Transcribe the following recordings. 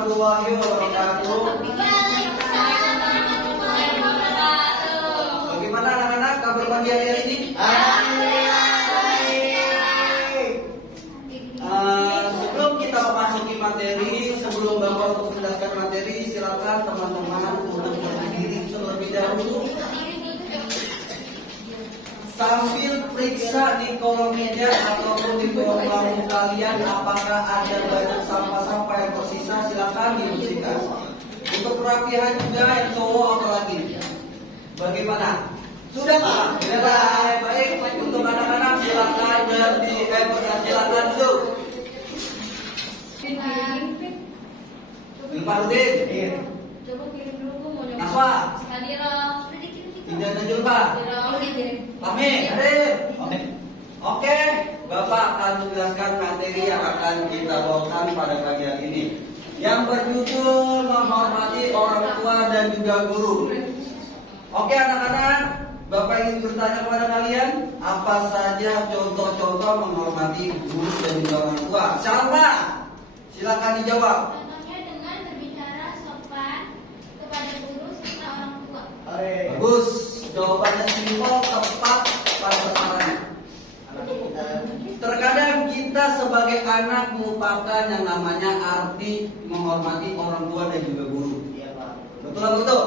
warahmatullahi wabarakatuh. Bagaimana anak-anak kabar pagi hari ini? Alhamdulillah baik. Sebelum kita memasuki materi, sebelum Bapak untuk menjelaskan materi, silakan teman-teman untuk berdiri terlebih dahulu. Sambil periksa di kolom meja ataupun di kolom lampu kalian apakah ada banyak sampah-sampah yang tersisa, silakan dibersihkan. Untuk kerapihan juga yang cowok apalagi. Bagaimana? Sudah Pak? Sudah. Baik. Untuk anak-anak silakan silakan duduk. Ilmarudin. Coba kirim dulu mau nyoba. Naswa. Hadira. Tidak Najul Pak. Amin. Oke, Bapak akan menjelaskan materi yang akan kita bawakan pada pagi hari ini, yang berjudul menghormati orang tua dan juga guru. Oke anak-anak, Bapak ingin bertanya kepada kalian, apa saja contoh-contoh menghormati guru dan juga orang tua? Siapa? Silakan dijawab. Contohnya dengan berbicara sopan kepada guru serta orang tua. Bagus, jawabannya simpel, tepat, pada sasarannya. Terkadang kita sebagai anak melupakan yang namanya arti menghormati orang tua dan juga guru. Betul atau betul?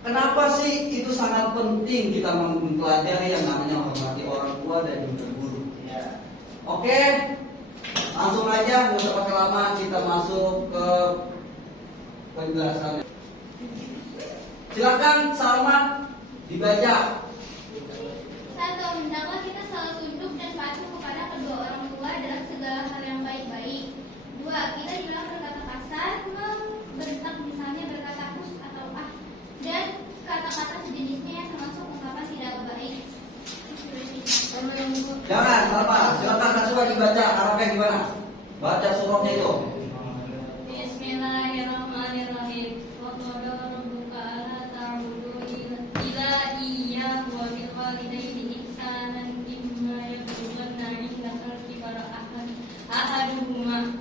Kenapa sih itu sangat penting kita mempelajari yang namanya menghormati orang tua dan juga guru? Oke, langsung aja, nggak usah pakai lama, kita masuk ke penjelasannya. Silakan Salma dibaca. 1. Hendaklah kita selalu tunduk dan patuh kepada kedua orang tua dalam segala hal yang baik-baik. 2. Kita dibilang berkata kasar, membentak misalnya berkata kus atau ah, dan kata-kata sejenisnya yang termasuk ungkapan tidak baik. Jangan Salma, silakan Naswa dibaca. Arabnya gimana? Baca surahnya itu. Bismillahirrahmanirrahim. Wa qala rabbuka alla ta'budu illa iyyahu wa bil walidayni ihsanan imma yablughanna 'indakal kibara ahaduhuma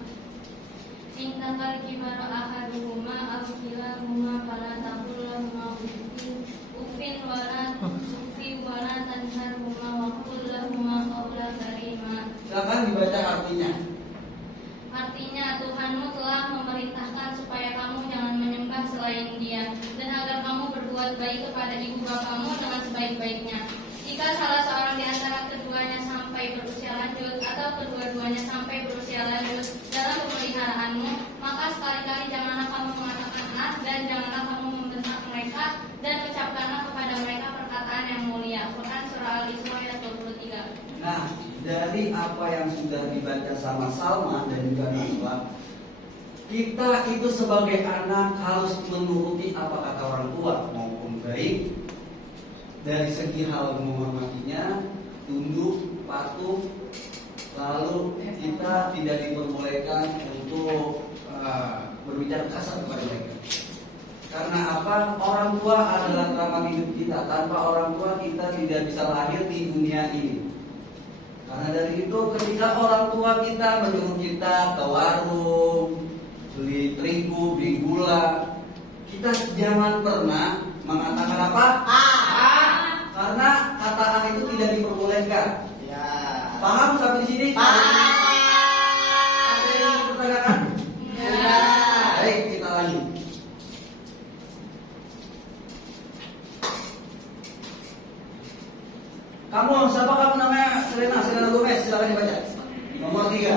aw kilahuma fala taqul lahumā uffin wa la tukhzihima wa la tanharhumā wa qul lahumā qawlan karīmā. Silakan dibaca artinya. Artinya, Tuhanmu telah memerintahkan supaya kamu jangan menyembah selain Dia, dan agar kamu berbuat baik kepada ibu bapamu dengan sebaik-baiknya. Jika salah seorang di antara keduanya sampai berusia lanjut atau kedua-duanya sampai berusia lanjut dalam pemeliharaanmu, maka sekali-kali janganlah kamu mengatakan ah, dan janganlah kamu membentak mereka, dan ucapkanlah kepada mereka perkataan yang mulia. Quran Surah Al-Isra ayat 23. Nah, dari apa yang sudah dibaca sama Salma dan juga Naswa, kita itu sebagai anak harus menuruti apa kata orang tua, maupun baik dari segi hal menghormatinya, tunduk, patuh. Lalu kita tidak diperbolehkan untuk berbicara kasar kepada mereka. Karena apa? Orang tua adalah teramat hidup kita. Tanpa orang tua kita tidak bisa lahir di dunia ini. Karena dari itu ketika orang tua kita menyuruh kita ke warung, beli terigu, beli gula, kita jangan pernah mengatakan apa? Karena kata A itu tidak diperbolehkan. Paham sampai di sini? Ada yang dipertanyakan? Baik, kita lanjut. Kamu, siapa kamu namanya? Selena Gomez, silakan dibaca. Nomor 3.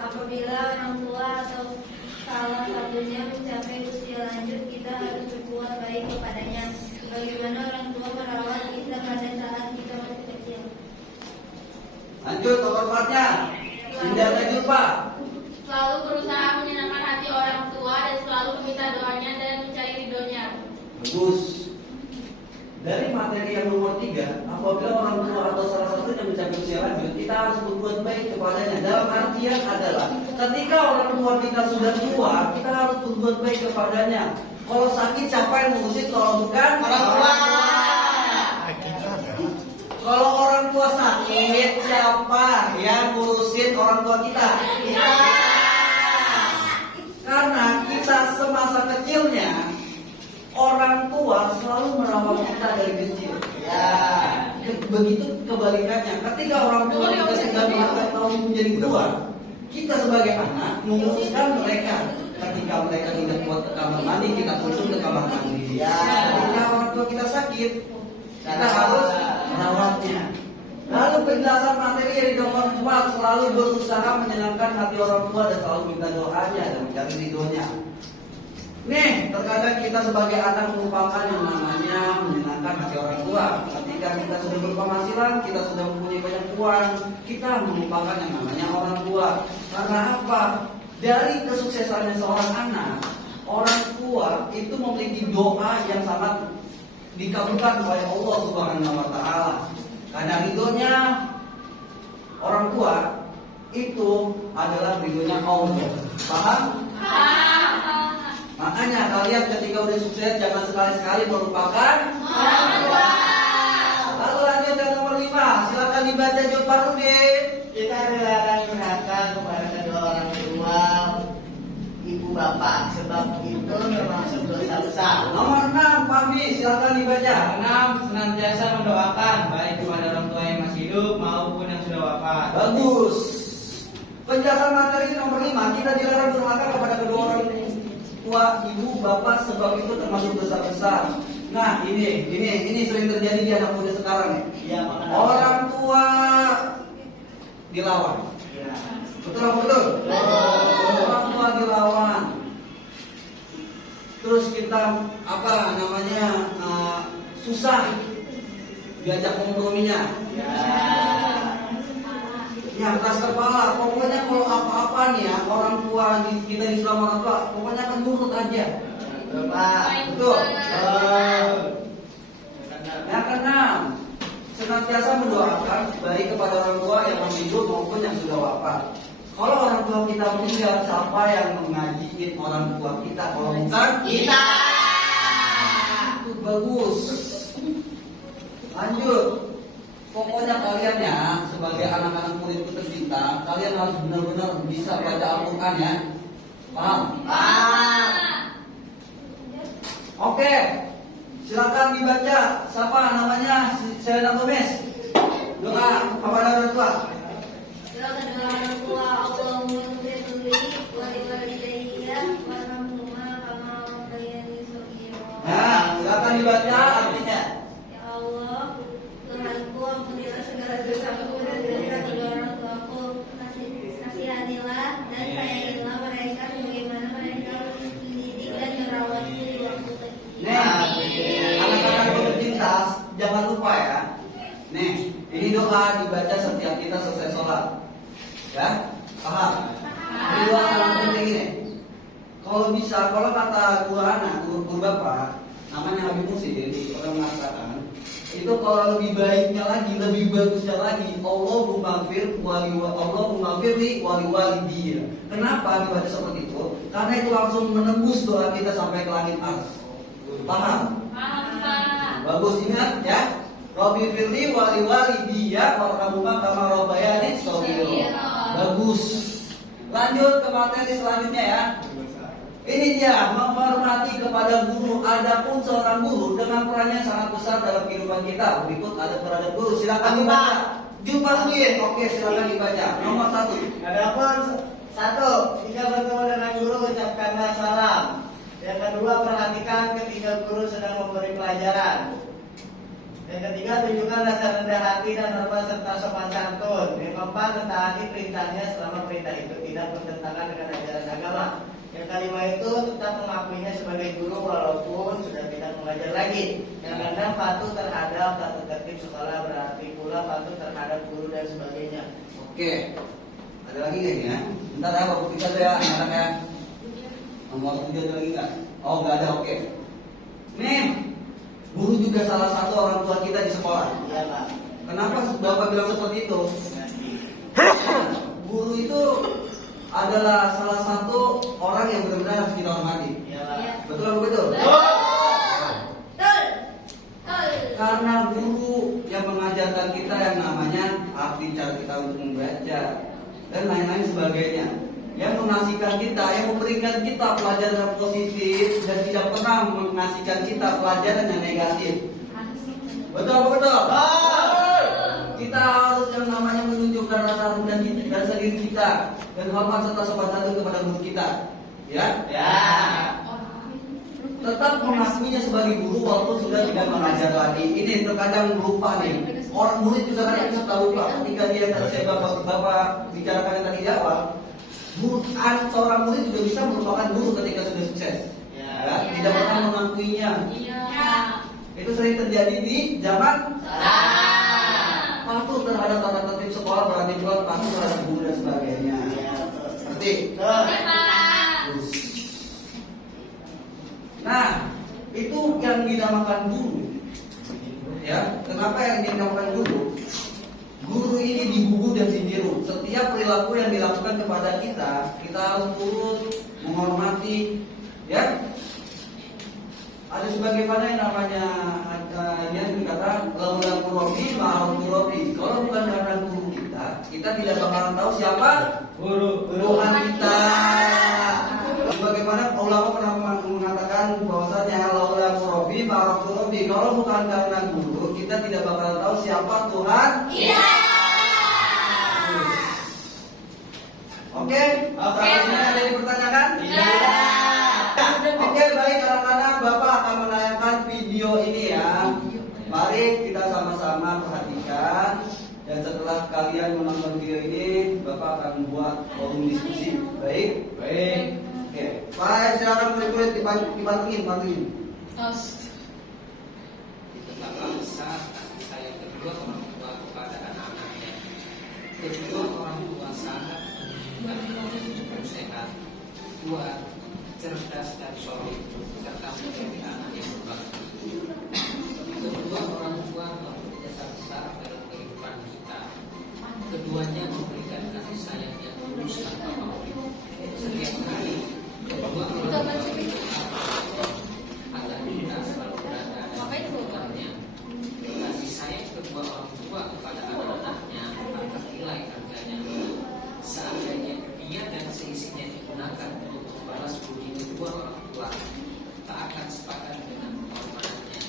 Apabila orang tua atau salah satunya mencapai usia lanjut, kita harus berbuat baik kepadanya, sebagaimana orang tua merawat kita pada saat kita masih kecil. Lanjut, nomor 4-nya. Tidak lanjut Pak. Selalu berusaha menyenangkan hati orang tua dan selalu meminta doanya dan mencari ridhonya. Bagus. Dari materi yang nomor 3, apabila orang tua atau salah satunya mencapai usia lanjut, kita harus berbuat baik kepadanya. Dalam artian adalah ketika orang tua kita sudah tua, kita harus berbuat baik kepadanya. Kalau sakit siapa yang ngurusin kalau bukan orang tua? Kalau orang tua sakit siapa yang ngurusin orang tua kita? Kita. semasa kecilnya orang tua selalu merawat kita dari kecil. Ya. Begitu kebalikannya, ketika orang tua kita sudah 5 tahun menjadi tua, kita sebagai anak menguruskan mereka. Ketika mereka tidak kuat ke kamar mandi, kita tuntun ke kamar mandi. Ya. Ketika orang tua kita sakit, kita harus merawatnya. Lalu penjelasan materi dari nomor 4, selalu berusaha menyenangkan hati orang tua dan selalu minta doanya dan mencari ridhonya. Nih, terkadang kita sebagai anak melupakan yang namanya menyenangkan hati orang tua. Ketika kita sudah berpenghasilan, kita sudah mempunyai banyak uang, kita melupakan yang namanya orang tua. Karena apa? Dari kesuksesannya seorang anak, orang tua itu memiliki doa yang sangat dikabulkan oleh Allah Subhanahu wa Ta'ala. Karena ridhonya orang tua itu adalah ridhonya Allah. Paham? Makanya kalian ketika udah sukses jangan sekali-sekali melupakan orang tua. Lalu lanjut yang nomor 5, silakan dibaca Jod Parudin. Kita rela dan durhaka kepada kedua orang tua, ibu bapak, sebab itu termasuk dosa besar. Nomor 6, Fahmi, silakan dibaca. 6. Senantiasa mendoakan baik kepada orang tua yang masih hidup maupun yang sudah wafat. Bagus. Penjelasan materi nomor 5, kita dilarang durhaka kepada kedua orang tua, ibu, bapak, sebab itu termasuk dosa besar. Nah, ini sering terjadi di anak muda sekarang ya. Iya, makanya. Orang tua dilawan. Ya. Betul apa betul? Orang tua dilawan. Terus kita susah diajak komprominya. Ya keras kepala. Pokoknya kalau apa-apa nih ya orang tua kita disuruh orang tua, pokoknya akan nurut aja. Betul. Yang keenam, senantiasa mendoakan baik kepada orang tua yang masih hidup maupun yang sudah wafat. Kalau orang tua kita meninggal, siapa yang mengajiin orang tua kita? Kalau bukan Kita. itu bagus. Lanjut. Pokoknya kalian ya sebagai anak-anak muridku tercinta, kalian harus benar-benar bisa baca Al-Quran ya. Paham? Oke. Silakan dibaca. Siapa namanya? Selena Gomez. Doa kepada orang tua. Doa kedua orang tua, Allahumma ighfirli wa li walidayya warhamhuma kama rabbayani shaghira. Nah, silakan dibaca artinya. Ya Allah, Tuhanku, ampunilah segala dosaku dan dosa kedua orang tuaku. Kasihanilah dan sayangilah mereka sebagaimana mereka mendidik dan merawatku di waktu kecil. Nih, anak-anak tercinta, jangan lupa ya. Nih, ini doa dibaca setiap kita selesai sholat. Ya, paham? Ini doa sangat penting ini. Kalau bisa, kalau kata guru anak, guru bapak, namanya Habib Musi, jadi orang mengatakan, itu kalau lebih baiknya lagi, lebih bagusnya lagi, Allahumma firli wali walidiyya. Kenapa dibaca seperti itu? Karena itu langsung menembus doa kita sampai ke langit ars. Paham? Bagus, ingat ya. Rabbi firli wali walidiyya warhamhuma kama rabbayani shaghira. Bagus. Lanjut ke materi selanjutnya ya. Ini dia menghormati kepada guru. Adapun seorang guru dengan perannya sangat besar dalam kehidupan kita. Berikut adab terhadap guru. Silakan dibaca. Jumpa lagi. Oke, silakan dibaca. Nomor 1. Adapun 1, jika bertemu dengan guru ucapkanlah salam. Yang kedua, perhatikan ketika guru sedang memberi pelajaran. Yang ketiga, tunjukkan rasa rendah hati dan hormat serta sopan santun. Yang keempat, taati perintahnya selama perintah itu tidak bertentangan dengan ajaran agama. Yang kelima itu tetap mengakuinya sebagai guru walaupun sudah tidak mengajar lagi. Yang keenam, patuh terhadap tata tertib sekolah, berarti pula patuh terhadap guru dan sebagainya. Oke. Ada lagi nggak ini ya? Bentar ya, waktu kita ya, anak ya. Nomor 7 ada lagi nggak? Oh nggak ada, oke. Nih, guru juga salah satu orang tua kita di sekolah. Iya, Pak. Kenapa Bapak bilang seperti itu? Guru itu adalah salah satu orang yang benar-benar harus kita hormati. Iya, Pak. Betul apa betul? Karena guru yang mengajarkan kita yang namanya arti cara kita untuk membaca dan lain-lain sebagainya. Yang mengasihkan kita, yang memberikan kita pelajaran yang positif dan tidak pernah mengasihkan kita pelajaran yang negatif. Betul apa betul? Kita harus yang namanya menunjukkan rasa rendah diri kita dan hormat serta sopan santun kepada guru kita. Ya? Ya. Tetap mengakuinya sebagai guru walaupun sudah tidak mengajar lagi. Ini terkadang lupa nih. Orang murid juga kadang suka lupa ketika dia saya bapak bicarakan yang tadi di awal. Seorang murid juga bisa merupakan guru ketika sudah sukses. Ya, tidak pernah mengakuinya. Itu sering terjadi di zaman patuh terhadap tata tertib sekolah, perhatian, patuh terhadap guru dan sebagainya. Ngerti? Nah, itu yang dinamakan guru. Ya, kenapa yang dinamakan guru? Guru ini dibubu dan ditiru. Setiap perilaku yang dilakukan kepada kita harus turut menghormati. Ya, ada sebagaimana yang namanya yang dikata laula kurobi ma'al kurobi. Kalau bukan karena guru kita tidak bakalan tahu siapa Tuhan kita. Sebagaimana ulama pernah mengatakan bahwasanya laula kurobi ma'al kurobi. Kalau bukan karena guru kita tidak bakalan tahu siapa Tuhan. Iya. Oke? Selanjutnya ada yang dipertanyakan? Oke, baik anak-anak, Bapak akan menayangkan video ini ya. Mari kita sama-sama perhatikan. Dan setelah kalian menonton video ini, Bapak akan buat forum diskusi. Baik? Baik. Oke. Pak, silakan murid-murid dipantengin. Betapa besar kasih sayang kedua orang tua kepada anak-anaknya. Kedua orang tua sangat menunjukkan hidup sehat, kuat, cerdas dan solid, serta menjadi anak yang berbakti. Kedua orang tua memiliki jasa besar dalam kehidupan kita. Keduanya memberikan kasih sayang yang tulus tanpa pamrih. Setiap hari, kedua orang tua agar kita selalu berada di depannya. Kasih sayang kedua orang tua kepada anak-anaknya akan nilai harganya. Seandainya dia dan seisinya digunakan untuk membalas budi kedua orang tua, tak akan sepadan dengan pengorbanannya.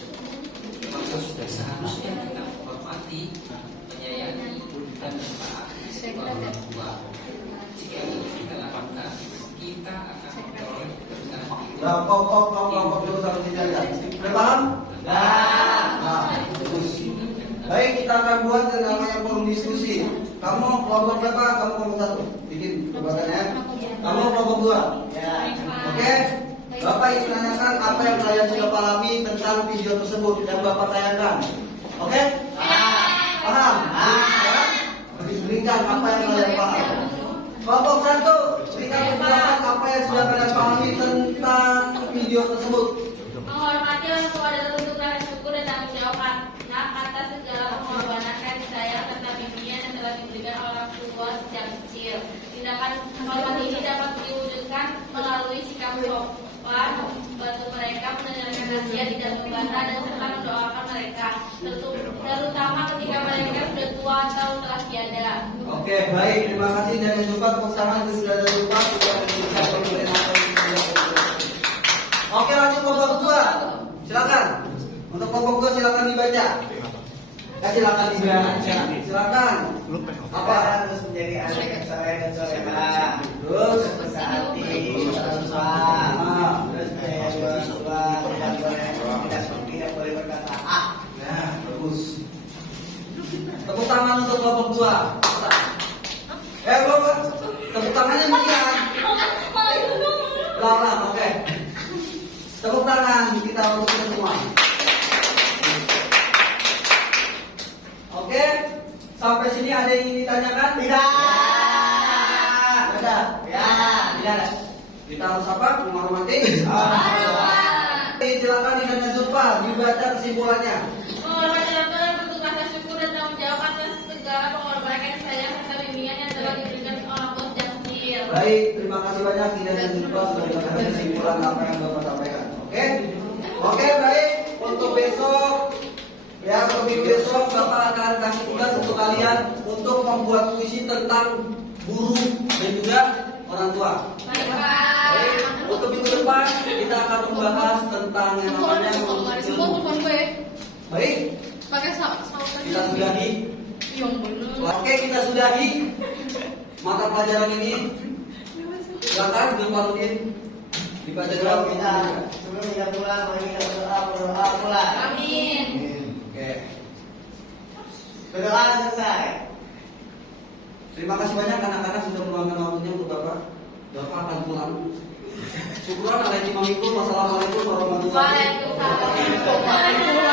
Maka sudah seharusnya kita menghormati, menyayangi, dan mentaati kedua orang tua. Jika itu kita lakukan, kita akan memperoleh keberkahan hidup. Nah, kok dulu sampai sini aja. Sudah paham? Nah, bagus. Baik, kita akan buat yang namanya forum diskusi. Kamu kelompok berapa? Kamu kelompok satu. Bikin perbuatannya. Kamu kelompok dua. Ya. Oke. Bapak ingin menanyakan apa yang kalian sudah pahami tentang video tersebut yang Bapak tayangkan. Oke? Paham? Ya? Berikan apa yang kalian paham. Kelompok satu, berikan penjelasan apa yang sudah kalian pahami tentang video tersebut. Menghormati orang tua adalah bentuk rasa syukur dan tanggung jawab atas segala pengorbanan kasih sayang serta bimbingan yang telah diberikan orang tua sejak kecil. Tindakan hormat ini dapat diwujudkan melalui sikap sopan, membantu mereka mendengarkan nasihat, tidak membantah dan serta mendoakan mereka, terutama ketika mereka sudah tua atau telah tiada. Oke, baik. Terima kasih dan jangan lupa tepuk tangan itu sudah ada lupa sudah menunjukkan pemerintah. Oke, lanjut kelompok kedua. Silakan. Untuk kelompok kedua silakan dibaca. Silakan dibaca. Silakan. Apa harus menjadi anak yang soleh dan soleha? Terus Berhati, terus menyayangi orang tua, tidak boleh berkata nah, bagus. Tepuk tangan untuk kelompok dua. Kelompok. Tepuk tangannya meriah. Pelan-pelan, oke. Tepuk tangan kita untuk kita semua. Oke, sampai sini ada yang ingin ditanyakan? Tidak. Ada? Ya. Tidak ada. Kita harus apa? Menghormati. Silakan Ida dan Zulfa dibaca kesimpulannya. Menghormati orang tua adalah bentuk rasa syukur dan tanggung jawab atas segala pengorbanan kasih sayang serta bimbingan yang telah diberikan orang tua sejak kecil. Baik, terima kasih banyak Ida dan Zulfa sudah memberikan kesimpulan apa yang Bapak sampaikan. Oke? Oke, baik. Untuk besok, ya untuk minggu besok Bapak akan kasih tugas untuk kalian untuk membuat puisi tentang guru dan juga orang tua? Baik, Baik, Pak. untuk minggu depan kita akan membahas tentang yang namanya Semua telepon gue. Baik, Pakai saus. kita sudahi. Iya, bener. Oke, kita sudahi mata pelajaran ini. Silakan Zulfarudin dibaca Sebelum doa. kita pulang, mari kita berdoa pulang. Amin. Oke. Berdoa selesai. Terima kasih banyak anak-anak sudah meluangkan waktunya untuk Bapak. Bapak akan pulang. Syukuran ada Imam itu. Wassalamualaikum warahmatullahi wabarakatuh. Waalaikumsalam.